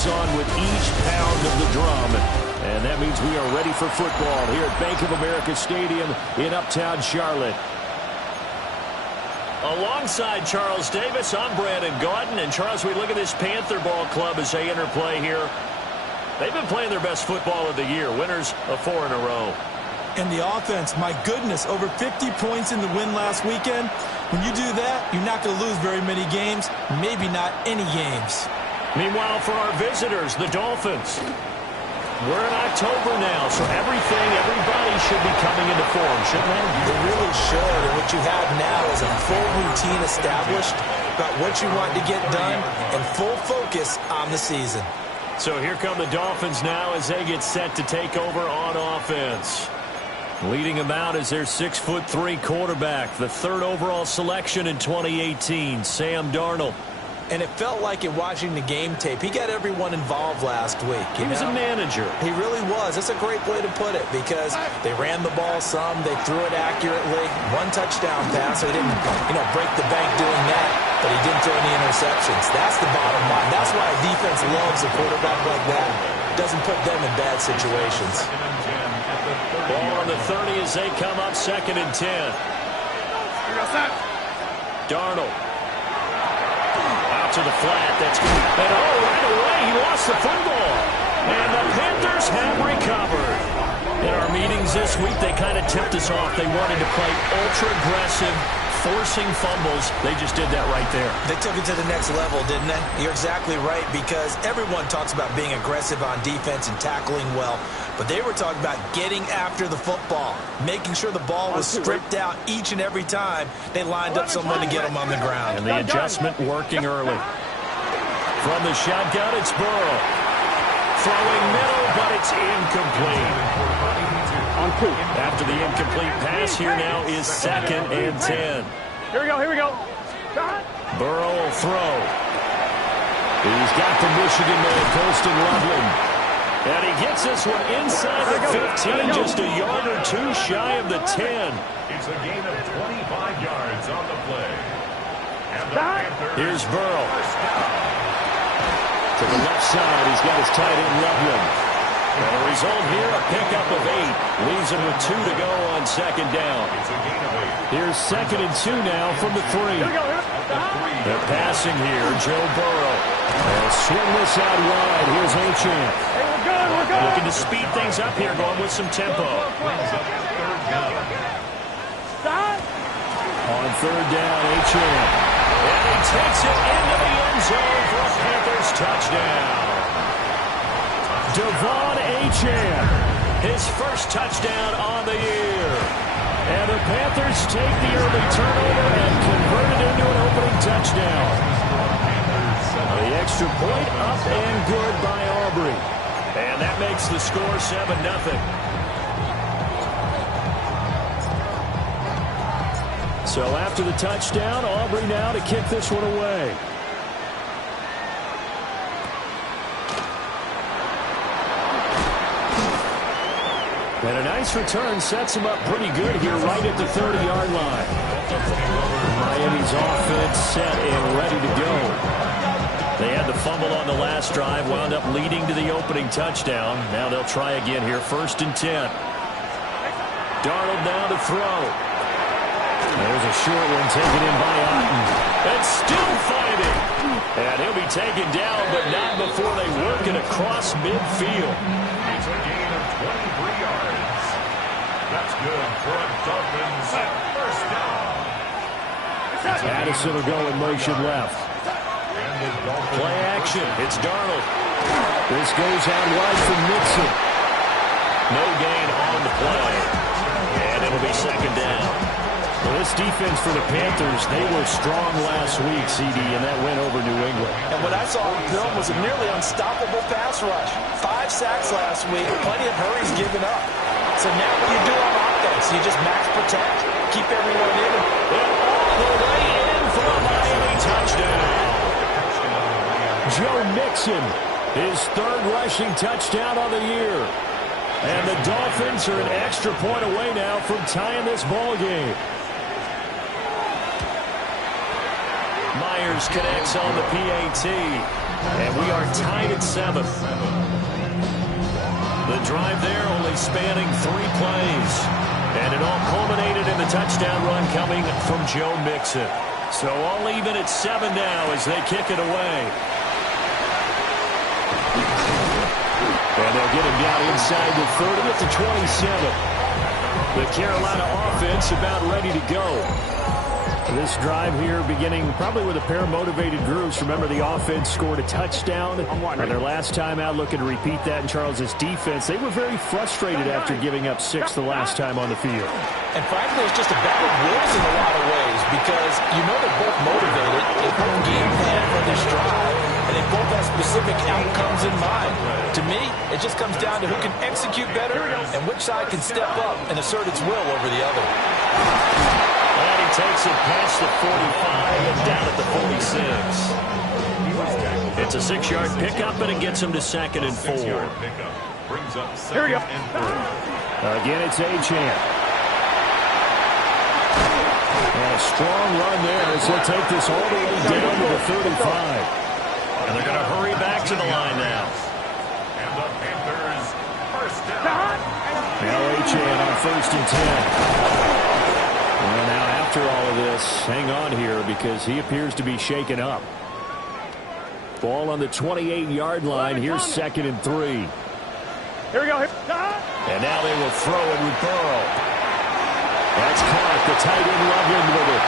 goes on with each pound of the drum. And that means we are ready for football here at Bank of America Stadium in Uptown Charlotte. Alongside Charles Davis, I'm Brandon Gaudin. And Charles, we look at this Panther ball club as they enter play here. They've been playing their best football of the year, winners of 4 in a row. And the offense, my goodness, over 50 points in the win last weekend. When you do that, you're not going to lose very many games, maybe not any games. Meanwhile, for our visitors, the Dolphins. We're in October now, so everybody should be coming into form, shouldn't they? They really should, and what you have now is a full routine established about what you want to get done and full focus on the season. So here come the Dolphins now as they get set to take over on offense. Leading them out is their 6'3" quarterback, the 3rd overall selection in 2018, Sam Darnold. And it felt like in watching the game tape, he got everyone involved last week. He was a manager. He really was. That's a great way to put it because they ran the ball some, they threw it accurately. 1 touchdown pass, so he didn't, break the bank doing that, but he didn't throw any interceptions. That's the bottom line. That's why a defense loves a quarterback like that. Doesn't put them in bad situations. Ball on the 30 as they come up 2nd and 10. Darnold. Out to the flat. That's good. And right away, he lost the football. And the Panthers have recovered. In our meetings this week, they kind of tipped us off. They wanted to play ultra-aggressive, forcing fumbles. They just did that right there. They took it to the next level, didn't they? You're exactly right, because everyone talks about being aggressive on defense and tackling well. But they were talking about getting after the football, making sure the ball was stripped out each and every time they lined up someone to get them on the ground. And the adjustment working early. From the shotgun, it's Burrow. Throwing middle, but it's incomplete. After the incomplete pass, here now is 2nd and 10. Here we go. Burrow will throw. He's got the Michigan man, Colston Loveland. And he gets this one inside the 15, just a yard or 2 shy of the 10. It's a gain of 25 yards on the play. Here's Burrow. To the left side, he's got his tight end Loveland. And the result here, a pickup of 8. Leaves him with 2 to go on 2nd down. Here's 2nd and 2 now from the 3. They're passing here, Joe Burrow. And swing this out wide. Here's Achane. Looking to speed things up here, going with some tempo. On 3rd down, Achane. And he takes it into the end zone for a Panthers touchdown. Devon Achane, his first touchdown on the year. And the Panthers take the early turnover and convert it into an opening touchdown. The extra point up and good by Aubrey. And that makes the score 7-0. So after the touchdown, Aubrey now to kick this one away. And a nice return sets him up pretty good here right at the 30-yard line. Miami's offense set and ready to go. They had the fumble on the last drive, wound up leading to the opening touchdown. Now they'll try again here, 1st and 10. Darnold now to throw. There's a short one taken in by Otten. And still fighting. And he'll be taken down, but not before they work it across midfield. It's a gain of 23 yards. That's good for a Dolphins first down. Addison will go in motion left. Play action. It's Darnold. This goes out wide from Nixon. No gain on the play. And it'll be 2nd down. Well, this defense for the Panthers, they were strong last week, CD, and that went over New England. And what I saw on film was a nearly unstoppable pass rush. 5 sacks last week, plenty of hurries given up. So now what do you do on offense? You just max protect, keep everyone in. And all the way in for a Miami touchdown. Joe Mixon, his 3rd rushing touchdown on the year. And the Dolphins are an extra point away now from tying this ball game. Myers connects on the PAT. And we are tied at 7. The drive there only spanning 3 plays. And it all culminated in the touchdown run coming from Joe Mixon. So all even at 7 now as they kick it away. And they'll get him down inside the 30 at the 27. The Carolina offense about ready to go. This drive here beginning probably with a pair of motivated groups. Remember, the offense scored a touchdown on their last time out, looking to repeat that in Charles's defense. They were very frustrated after giving up 6 the last time on the field. And frankly, it's just a battle of wills in a lot of ways because you know they're both motivated. They both game plan for this drive, and they both have specific outcomes in mind. To me, it just comes down to who can execute better and which side can step up and assert its will over the other. And he takes it past the 45 and down at the 46. It's a 6-yard pickup, and it gets him to 2nd and 4. Here we go. Again, it's Achane. And a strong run there as he'll take this all the way down to the 35. And they're going to hurry back to the line now. And the Panthers first down. Now Achane on 1st and 10. Well, now after all of this, hang on here because he appears to be shaken up. Ball on the 28-yard line. Here's 2nd and 3. Here we go. And now they will throw it with Burrow. That's caught. The tight end Loveland with it.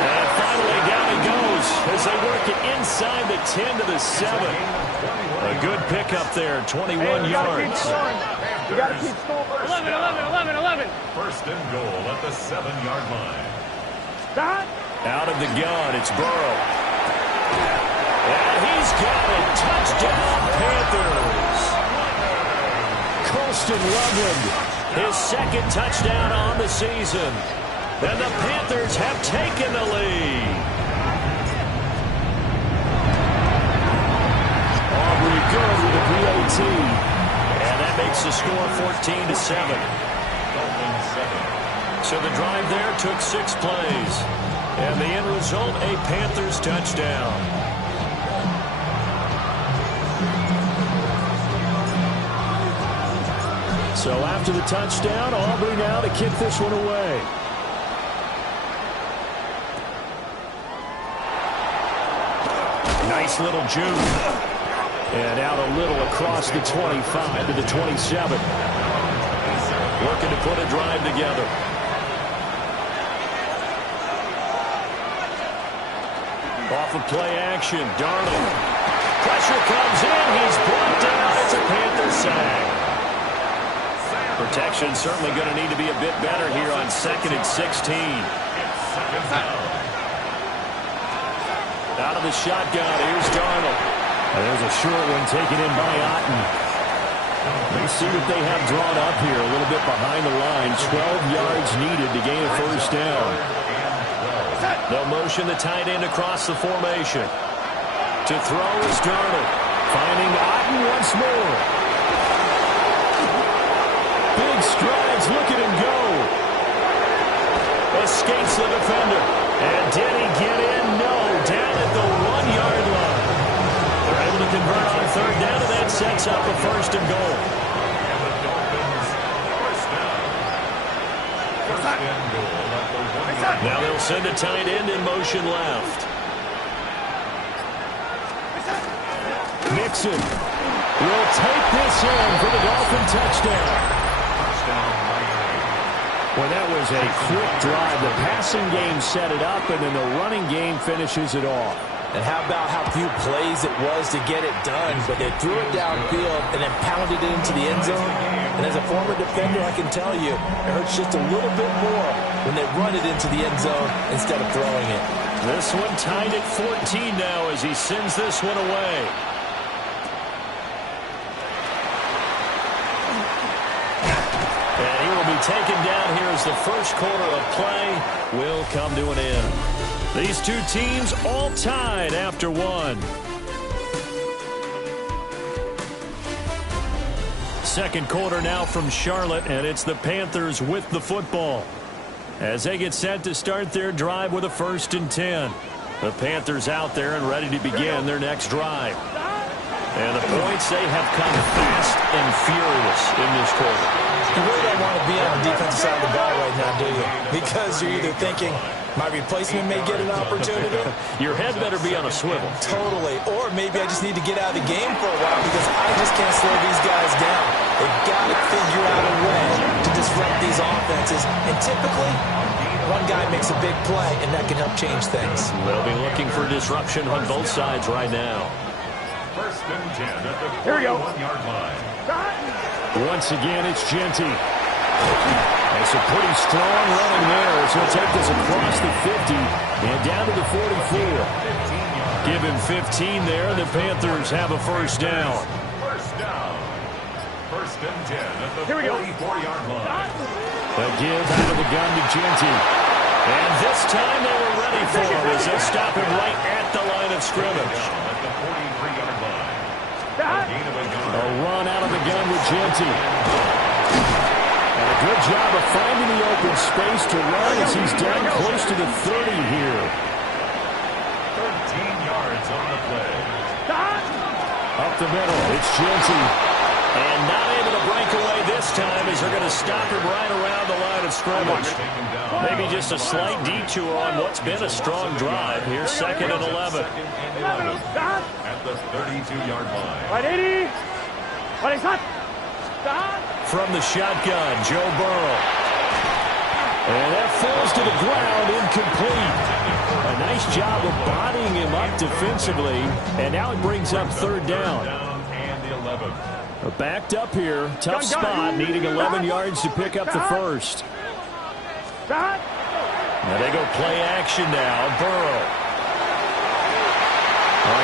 And finally down he goes as they work it inside the 10 to the 7. A good pickup there, 21 yards. You got to keep score. 11. First and goal at the 7-yard line. Out of the gun, it's Burrow. And he's got it. Touchdown, Panthers. Colston Loveland, his 2nd touchdown on the season. And the Panthers have taken the lead. Aubrey good with a PAT. And that makes the score 14 to 7. So the drive there took 6 plays. And the end result, a Panthers touchdown. So after the touchdown, Aubrey now to kick this one away. Nice little juke. And out a little across the 25 to the 27. Working to put a drive together. Off of play action, Darnold. Pressure comes in. He's brought down. It's a Panther sack. Protection certainly going to need to be a bit better here on 2nd and 16. Out of the shotgun, here's Darnold. And there's a short one taken in by Otten. Let's see what they have drawn up here a little bit behind the line. 12 yards needed to gain a first down. They'll motion the tight end across the formation. To throw is Darnold. Finding Otten once more. Big strides, look at him go. Escapes the defender. And did he get in? No, down at the 1-yard line. They're able to convert on 3rd down, and that sets up a 1st and goal. And the Dolphins first down. First and goal at the 1-yard line. Now they'll send a tight end in motion left. Mixon will take this in for the Dolphin touchdown. Well, that was a quick drive. The passing game set it up, and then the running game finishes it off. And how about how few plays it was to get it done, but they threw it downfield and then pounded it into the end zone. And as a former defender, I can tell you, it hurts just a little bit more when they run it into the end zone instead of throwing it. This one tied at 14 now as he sends this one away. And he will be taken down here as the first quarter of play will come to an end. These two teams all tied after one. Second quarter now from Charlotte, and it's the Panthers with the football as they get set to start their drive with a 1st and 10. The Panthers out there and ready to begin their next drive. And the points, they have come fast and furious in this quarter. You really don't want to be on the defensive side of the ball right now, do you? Because you're either thinking, my replacement may get an opportunity. Your head better be on a swivel. Totally. Or maybe I just need to get out of the game for a while because I just can't slow these guys down. They've got to figure out a way to disrupt these offenses. And typically, one guy makes a big play, and that can help change things. They'll be looking for disruption on both sides right now. First and 10 at the Here we go. 41-yard line. Once again, it's Genty. It's a pretty strong running there as he'll take this across the 50 and down to the 44. Give him 15 there, and the Panthers have a first down. First down. First and 10 at the Here we go. 44-yard line. A give out of the gun to Genty. And this time they were ready for him as they'll stop him right at the line of scrimmage. At the 43-yard line. A gain of a yard. A run out of the gun with Genty. And a good job of finding the open space to run as he's down close to the 30 here. 13 yards on the play. Up the middle, it's Genty. And not able to break away this time as they're going to stop him right around the line of scrimmage. Maybe just a slight detour on what's been a strong drive. Here's 2nd and 11. At the 32-yard line. Right, 80. Right, hot. From the shotgun, Joe Burrow. And that falls to the ground, incomplete. A nice job of bodying him up defensively. And now it brings up 3rd down. And the 11. Backed up here, tough spot, needing 11 yards to pick up the first. Now they go play action now. Burrow.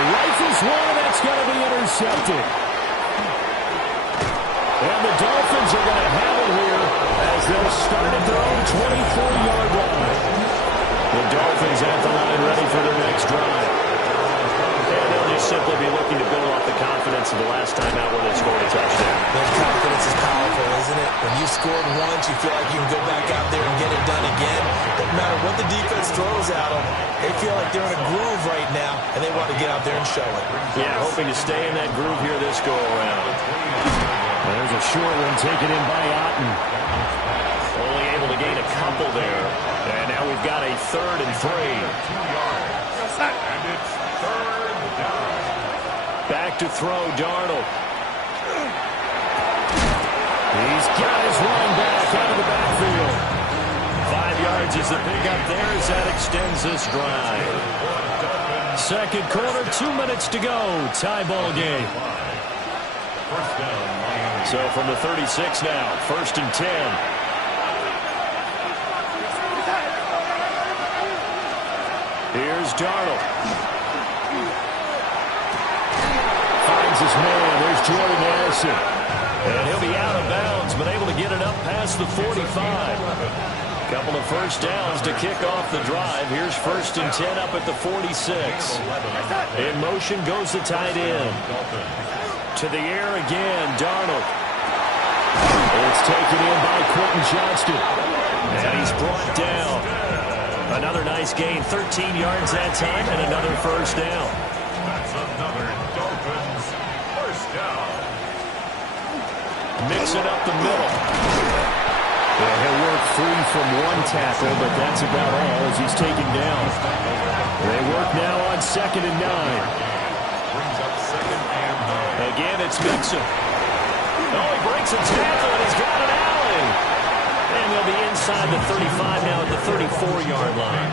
Rifles one, that's going to be intercepted. And the Dolphins are going to have it here as they'll start at their own 24-yard line. The Dolphins at the line ready for their next drive. And they'll just simply be looking to build off the confidence of the last time out where they scored a touchdown. That confidence is powerful, isn't it? When you scored once, you feel like you can go back out there and get it done again. Doesn't matter what the defense throws at them. They feel like they're in a groove right now, and they want to get out there and show it. Yeah, hoping to stay in that groove here this go-around. There's a short one taken in by Otten. Only able to gain a couple there. And now we've got a 3rd and 3. 2 yards. And it's 3rd down. Back to throw, Darnold. He's got his running back out of the backfield. 5 yards is the pickup there as that extends this drive. 2nd quarter, 2 minutes to go. Tie ball game. First down, Miami. So from the 36 now, 1st and 10. Here's Darnold. Finds his man. There's Jordan Addison. And he'll be out of bounds, but able to get it up past the 45. Couple of first downs to kick off the drive. Here's 1st and 10 up at the 46. In motion goes the tight end. To the air again, Darnold. It's taken in by Quentin Johnston. And he's brought down. Another nice gain, 13 yards that time, and another first down. That's another Dolphins first down. Mixing up the middle. Yeah, he'll work free from one tackle, but that's about all as he's taken down. They work now on 2nd and 9. Brings up 2nd and 9. Again, it's Mixon. Oh, he breaks a tackle, and he's got an alley. And they'll be inside the 35 now at the 34-yard line.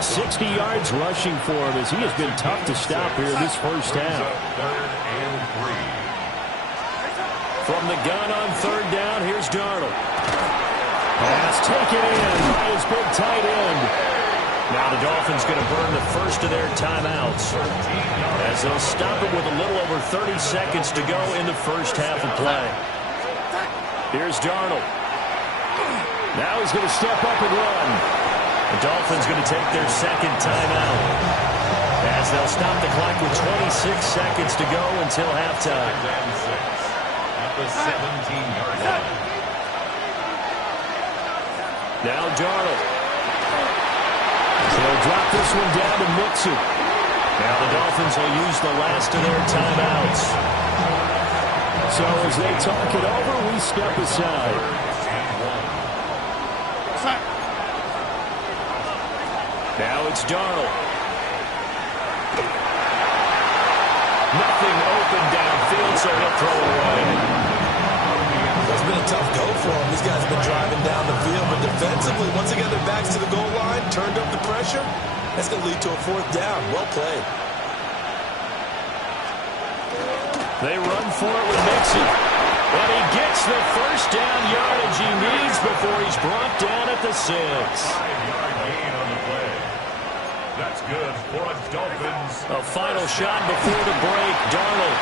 60 yards rushing for him as he has been tough to stop here this first half. 3rd and 3. From the gun on 3rd down, here's Darnold. Pass taken in by his big tight end. Now the Dolphins going to burn the first of their timeouts as they'll stop it with a little over 30 seconds to go in the first half of play. Here's Darnold. Now he's going to step up and run. The Dolphins going to take their 2nd timeout as they'll stop the clock with 26 seconds to go until halftime. At the 17-yard line. Now Darnold. They'll drop this one down to Mixon. Now the Dolphins will use the last of their timeouts. So as they talk it over, we step aside. Now it's Darnold. Nothing open downfield, so he'll throw away. It's been a tough go for him. These guys have been driving down the field, but defensively, once they get their backs to the goal line, turned up the pressure, that's going to lead to a fourth down. Well played. They run for it with Mixon. And he gets the first down yardage he needs before he's brought down at the 6. 5-yard gain on the play. That's good for a Dolphins. A final shot before the break. Darnold.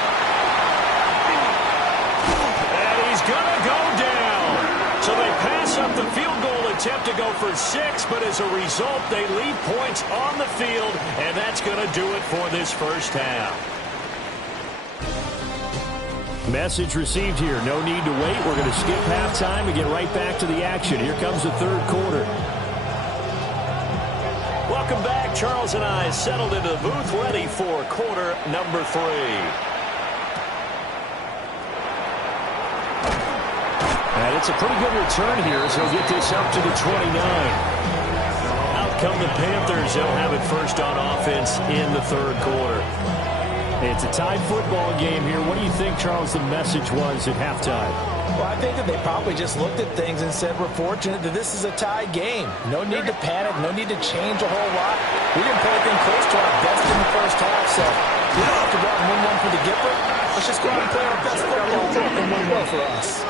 And he's going to go down. So they pass up the field goal attempt to go for 6, but as a result, they leave points on the field, and that's going to do it for this first half. Message received here. No need to wait. We're going to skip halftime and get right back to the action. Here comes the third quarter. Welcome back. Charles and I settled into the booth ready for quarter number 3. And it's a pretty good return here as he'll get this up to the 29. Out come the Panthers. They'll have it first on offense in the third quarter. It's a tied football game here. What do you think, Charles, the message was at halftime? Well, I think that they probably just looked at things and said, we're fortunate that this is a tie game. No need to panic. No need to change a whole lot. We didn't play anything close to our best in the first half, so we don't have to go out and win one for the Gipper. Let's just go out and play our best football and win well for us.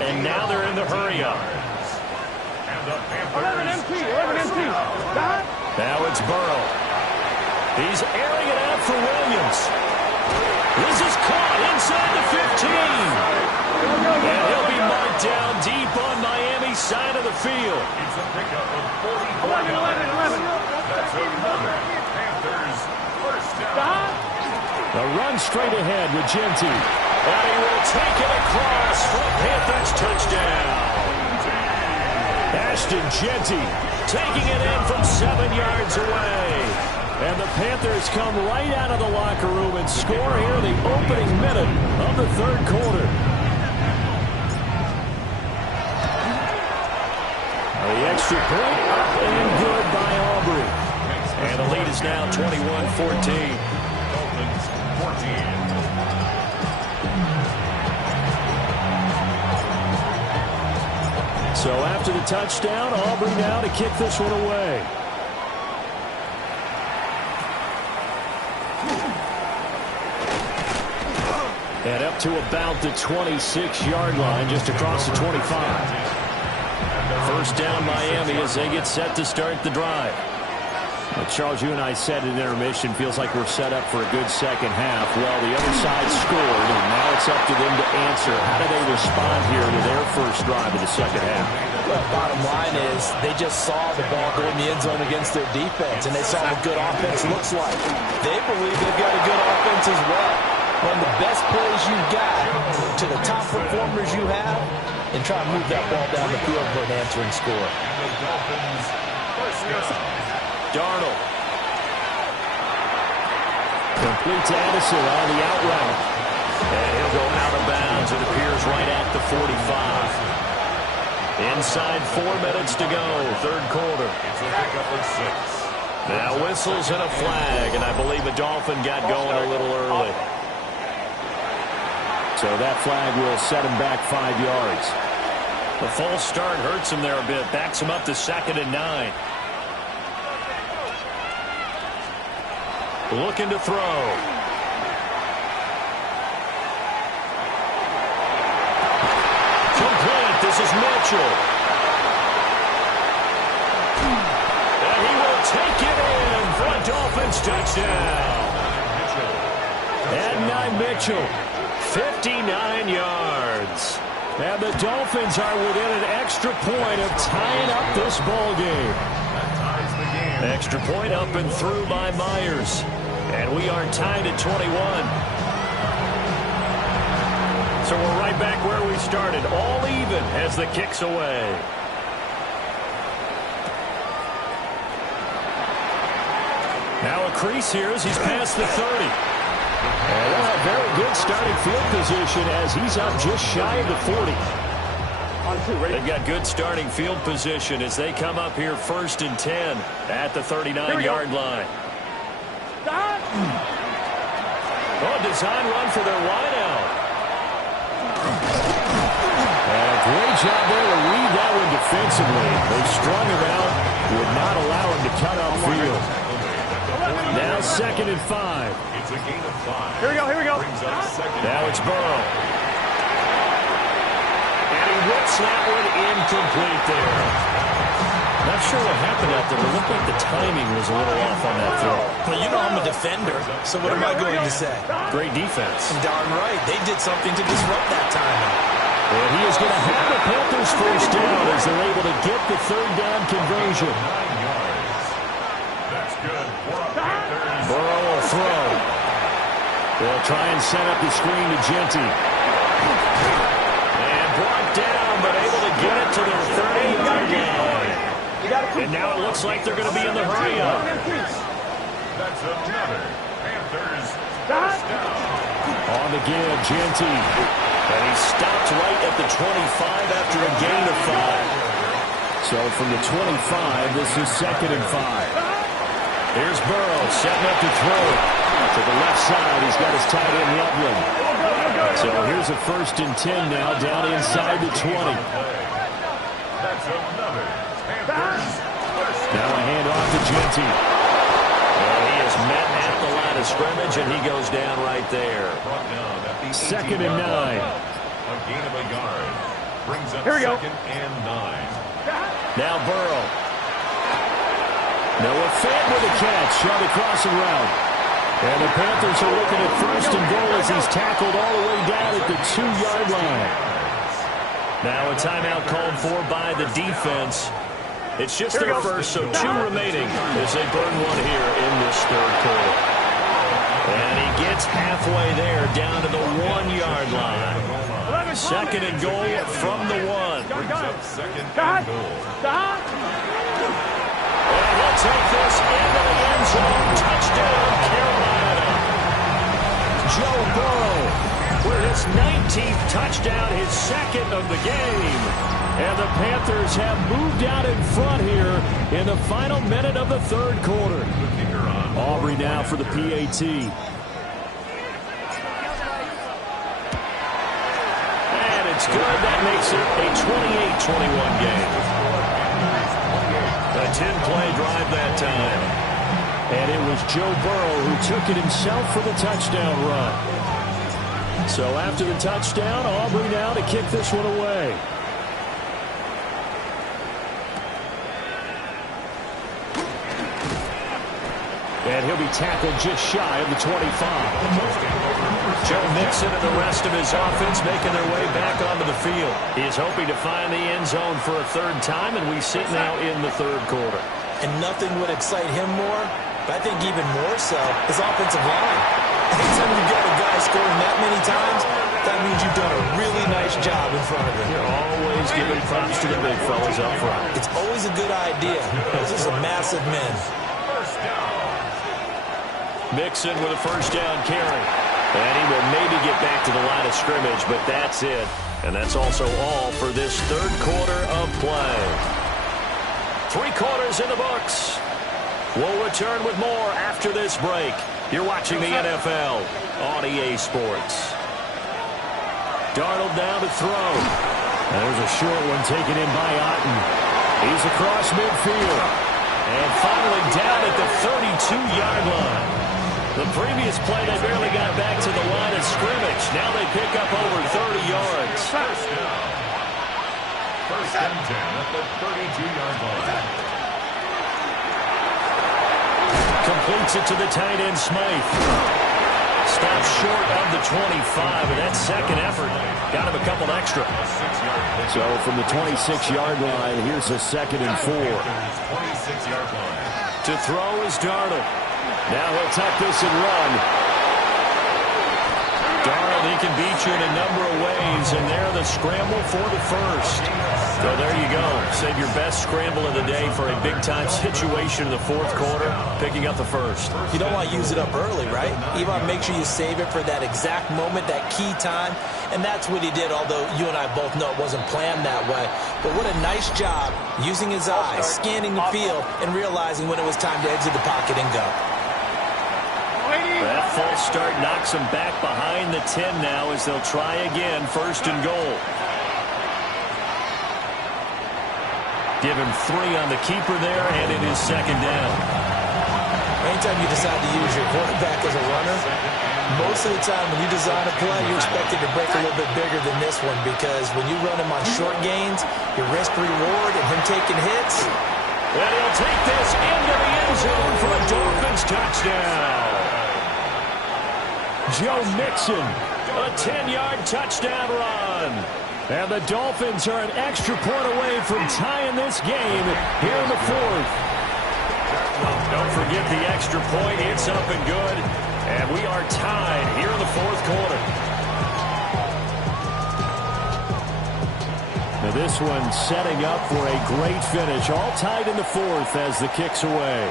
And now they're in the hurry-up. And the Panthers. 11 MT. 11 MT. Now it's Burrow. He's airing it out for Williams. This is caught inside the 15. And he'll be marked down deep on Miami's side of the field. It's a pickup of 44 yards. That's another Panthers first down. A run straight ahead with Genty. And he will take it across for a Panthers touchdown. Ashton Genty Taking it in from 7 yards away. And the Panthers come right out of the locker room and score here the opening minute of the third quarter. The extra point up and good by Aubrey. And the lead is now 21-14. Dolphins 14. So after the touchdown, Aubrey now to kick this one away. And up to about the 26-yard line, just across the 25. First down Miami as they get set to start the drive. Well, Charles, you and I said in intermission, feels like we're set up for a good second half. Well, the other side scored, and now it's up to them to answer. How do they respond here to their first drive of the second half? Well, bottom line is they just saw the ball go in the end zone against their defense, and they saw what good offense looks like. They believe they've got a good offense as well. One of the best plays you've got to the top performers you have, and try to move that ball down the field for an answering score. And the Dolphins first down. Darnold. Complete to Addison on the out route. And he'll go out of bounds. It appears right at the 45. Inside 4 minutes to go, third quarter. It's a pickup of 6. Now whistles and a flag, and I believe a Dolphin got going a little early. So that flag will set him back 5 yards. The false start hurts him there a bit. Backs him up to 2nd and 9. Looking to throw. Complete. This is Mitchell. And he will take it in for a Dolphins touchdown. And Mitchell, 59 yards. and the Dolphins are within an extra point of tying up this ball game. That ties the game. Extra point up and through by Myers. And we are tied at 21. So we're right back where we started. All even as the kick's away. Now a crease here as he's past the 30. And they'll have very good starting field position as he's up just shy of the 40. They've got good starting field position as they come up here 1st and 10 at the 39-yard line. Oh, design run for their wideout. And a great job there to read that one defensively. They strung him out, would not allow him to cut upfield. Now 2nd and 5. It's a gain of 5. Here we go, here we go. Now it's Burrow. And he whips that one incomplete there. Not sure what happened out there, but it looked like the timing was a little off on that throw. Well, you know I'm a defender, so what am I going to say? Great defense. Darn right. They did something to disrupt that timing. And he is going to have the Panthers first down as they're able to get the 3rd down conversion. 9 yards. That's good for a Panthers. Burrow will throw. They'll try and set up the screen to Genty. And brought down, but able to get it to their 30-yard line. And now it looks like they're going to be in the hurry-up. That's another Panthers first down. On the give, Genty. And he stopped right at the 25 after a gain of 5. So from the 25, this is 2nd and 5. Here's Burrow setting up to throw it. To the left side, he's got his tight end Loveland. So here's a 1st and 10 now down inside the 20. That's another Panthers first down. Now a handoff to Genty. And he is met at the line of scrimmage, and he goes down right there. Brought down at the 2nd and 9. A gain of a yard. Brings up Here we go. 2nd and 9. Now Burrow. Noah Fant with a catch on the crossing route. And the Panthers are looking at 1st and goal as he's tackled all the way down at the 2-yard line. Now a timeout called for by the defense. It's just their first, so 2 remaining as they burn one here in this 3rd quarter. And he gets halfway there down to the 1-yard line. 2nd and goal from the 1. Brings up 2nd and goal. And he'll take this into the end zone. Touchdown, Carolina. Joe Burrow for his 19th touchdown, his 2nd of the game. And the Panthers have moved out in front here in the final minute of the 3rd quarter. Aubrey now for the PAT. And it's good. That makes it a 28-21 game. A 10-play drive that time. And it was Joe Burrow who took it himself for the touchdown run. So after the touchdown, Aubrey now to kick this one away. And he'll be tackled just shy of the 25. Joe Mixon and the rest of his offense making their way back onto the field. He is hoping to find the end zone for a 3rd time, and we sit now in the 3rd quarter. And nothing would excite him more, but I think even more so, his offensive line. Anytime you've got a guy scoring that many times, that means you've done a really nice job in front of him. You're always giving props to the big fellas up front. It's always a good idea. Those are some massive men. First down. Mixon with a 1st down carry. And he will maybe get back to the line of scrimmage, but that's it. And that's also all for this 3rd quarter of play. 3 quarters in the books. We'll return with more after this break. You're watching the NFL on EA Sports. Darnold now to throw. There's a short one taken in by Otten. He's across midfield. And finally down at the 32-yard line. The previous play, they barely got back to the line of scrimmage. Now they pick up over 30 yards. First down. 1st and 10 at the 32-yard line. Completes it to the tight end, Smythe. Stops short of the 25, and that 2nd effort got him a couple extra. So from the 26-yard line, here's a 2nd and 4. 26-yard line. To throw is Darnold. Now he'll tuck this and run. Darnold, he can beat you in a number of ways, and there the scramble for the 1st. Well, there you go. Save your best scramble of the day for a big-time situation in the fourth quarter, picking up the first. You don't want to use it up early, right? You want to make sure you save it for that exact moment, that key time, and that's what he did, although you and I both know it wasn't planned that way. But what a nice job using his eyes, scanning the field, and realizing when it was time to exit the pocket and go. That false start knocks them back behind the 10 now as they'll try again, first and goal. Give him 3 on the keeper there, and it is second down. Anytime you decide to use your quarterback as a runner, most of the time when you design a play, you expect it to break a little bit bigger than this one, because when you run him on short gains, your risk-reward and him taking hits. And he'll take this into the end zone for a Dolphins touchdown. Joe Mixon, a 10-yard touchdown run. And the Dolphins are an extra point away from tying this game here in the fourth. Don't forget the extra point. It's up and good. And we are tied here in the fourth quarter. Now this one setting up for a great finish. All tied in the fourth as the kick's away.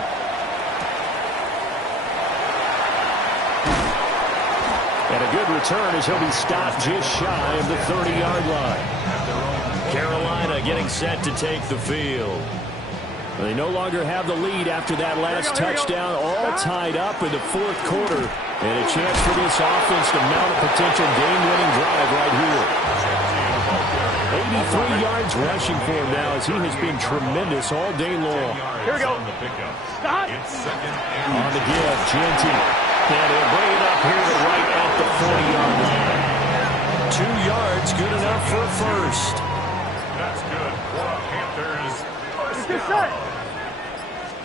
And a good return as he'll be stopped just shy of the 30-yard line. Carolina getting set to take the field. They no longer have the lead after that last touchdown. All tied up in the fourth quarter. And a chance for this offense to mount a potential game-winning drive right here. 83 yards rushing for him now as he has been tremendous all day long. Here we go. On the give, Genty. And he'll bring it up here to right at the 40-yard line. 2 yards, good enough for a first. That's good for the Panthers. First Get down. set.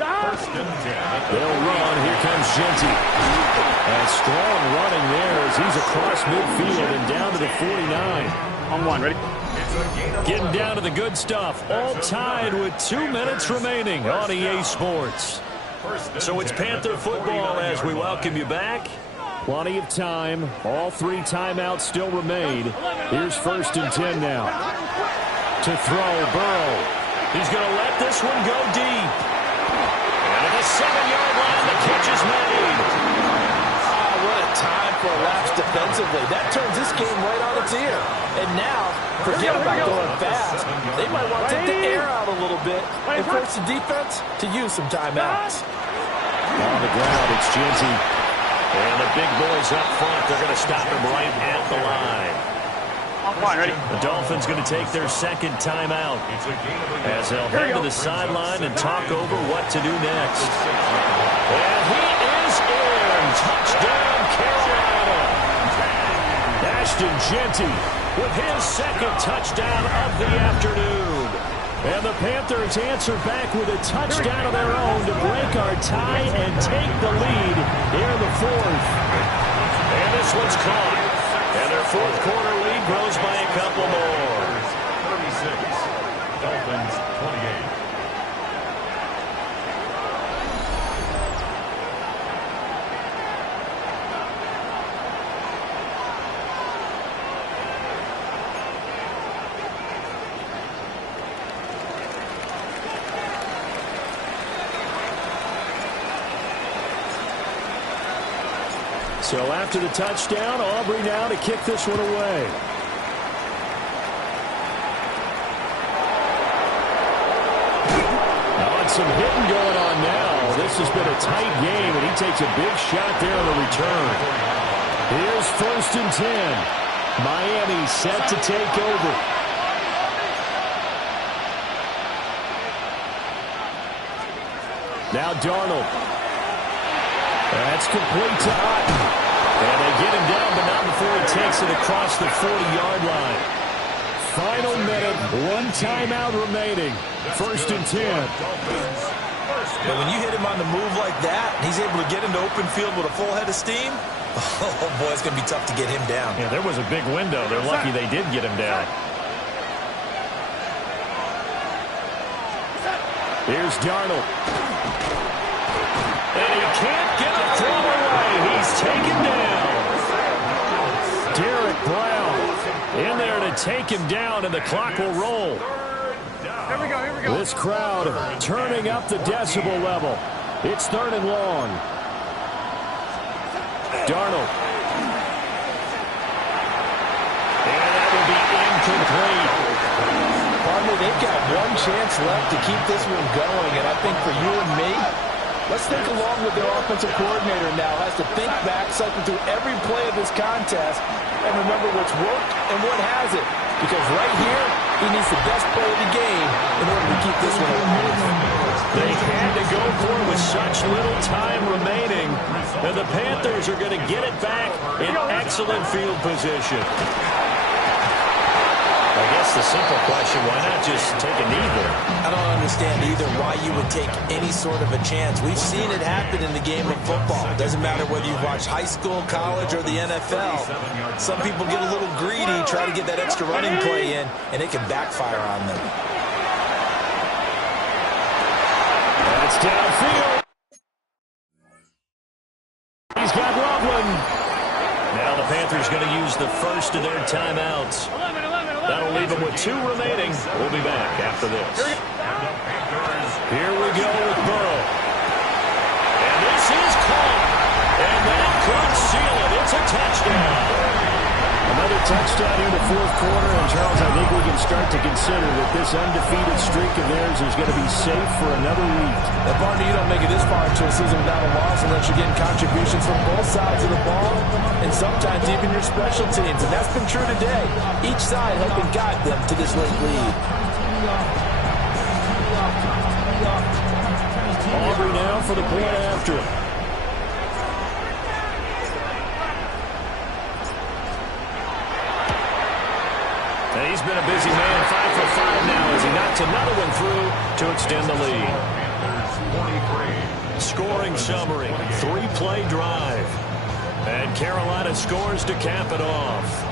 First and 10. They'll run. Here comes Genty. And strong running there as he's across midfield and down to the 49. On one, ready? Getting down to the good stuff. All tied with 2 minutes remaining on EA Sports. So it's Panther football as we welcome you back. Plenty of time. All 3 timeouts still remain. Here's first and 10 now. To throw, Burrow. He's going to let this one go deep. And at the 7-yard line, the catch is made. What a time for a lapse defensively. That turns this game right on its ear. And now, forget about going fast. They might want to take the air out a little bit and force the defense to use some timeouts. On the ground, it's Genty. And the big boys up front, they're going to stop him right at the line. Fine, ready? The Dolphins going to take their second timeout as they'll head to the sideline and talk over what to do next. And he is in. Touchdown, Carolina. Ashton Genty with his second touchdown of the afternoon. And the Panthers answer back with a touchdown of their own to break our tie and take the lead here in the fourth. And this one's caught. And their fourth quarter lead grows by a couple more. 36. Dolphins 28. So after the touchdown, Aubrey now to kick this one away. And some hitting going on now. This has been a tight game, and he takes a big shot there on the return. Here's first and 10. Miami set to take over. Now Darnold. That's complete to Otten. And they get him down, but not before he takes it across the 40-yard line. Final minute, 1 timeout remaining. First and 10. But when you hit him on the move like that, and he's able to get into open field with a full head of steam, oh boy, it's going to be tough to get him down. Yeah, there was a big window. They're lucky they did get him down. Here's Darnold. And he can't get the throw away. He's taken down. Derek Brown in there to take him down, and the clock will roll. Here we go, here we go. This crowd turning up the decibel level. It's 3rd and long. Darnold. And that will be incomplete. Partner, they've got one chance left to keep this one going, and I think for you and me, let's think along with their offensive coordinator now. Has to think back, cycle through every play of this contest, and remember what's worked and what hasn't. Because right here, he needs the best play of the game in order to keep this one alive. They had to go for it with such little time remaining, and the Panthers are going to get it back in excellent field position. I guess the simple question, why not just take a knee there? I don't understand either why you would take any sort of a chance. We've seen it happen in the game of football. It doesn't matter whether you watch high school, college, or the NFL. Some people get a little greedy, try to get that extra running play in, and it can backfire on them. That's downfield. He's got Loveland. Now the Panthers going to use the first of their timeouts. That'll leave them with 2 remaining. We'll be back after this. Here we go with Burrow. And this is caught. And that could seal it. It's a touchdown. Another touchdown here in the 4th quarter. And, Charles, I think we can start to consider that this undefeated streak of theirs is going to be safe for another week. Now, partner, you don't make it this far into a season without a loss unless you're getting contributions from both sides of the ball and sometimes even your special teams. And that's been true today. Each side helping guide them to this late lead. Aubrey now for the point after. And he's been a busy man, 5 for 5 now as he knocks another one through to extend the lead. Scoring summary, 3-play drive. And Carolina scores to cap it off.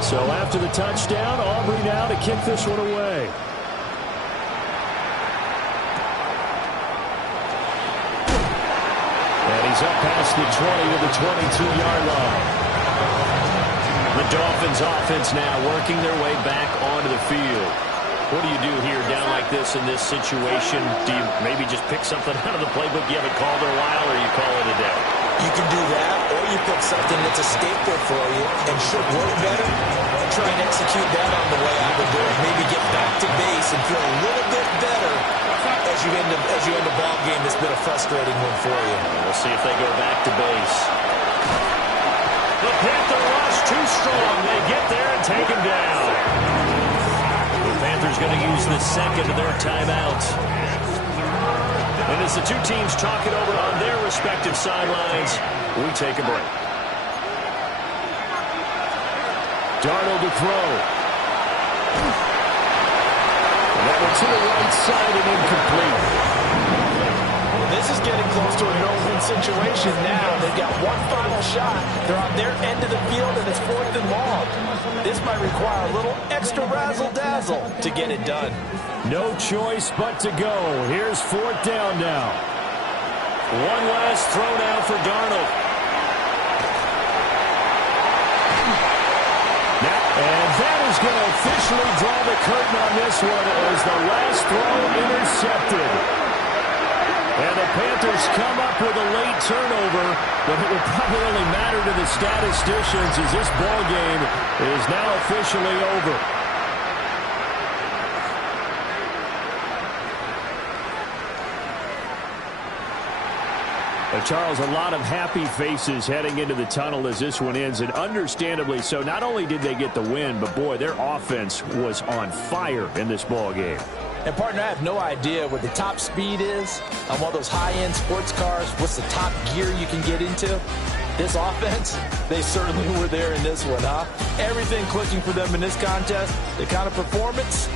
So after the touchdown, Aubrey now to kick this one away. And he's up past the 20 to the 22-yard line. The Dolphins offense now working their way back onto the field. What do you do here down like this in this situation? Do you maybe just pick something out of the playbook you haven't called in a while, or you call it a day? You can do that, or you pick something that's a staple for you and should work better. Try and execute that on the way out the door. Maybe get back to base and feel a little bit better as you end a ball game that's been a frustrating one for you. We'll see if they go back to base. The Panther rush too strong. They get there and take him down. The Panthers going to use the second of their timeouts. And as the two teams talk it over on their respective sidelines, we take a break. Darnold to throw. And that one to the right side and incomplete. Well, this is getting close to a no-win situation now. They've got one final shot. They're on their end of the field, and it's 4th and long. This might require a little extra razzle-dazzle to get it done. No choice but to go. Here's 4th down now. One last throw now for Darnold. And that is going to officially draw the curtain on this one as the last throw intercepted. And the Panthers come up with a late turnover, but it will probably only matter to the statisticians as this ball game is now officially over. Charles, a lot of happy faces heading into the tunnel as this one ends, and understandably so. Not only did they get the win, but boy, their offense was on fire in this ball game. And, partner, I have no idea what the top speed is on one of those high-end sports cars. What's the top gear you can get into? This offense, they certainly were there in this one, huh? Everything clicking for them in this contest, the kind of performance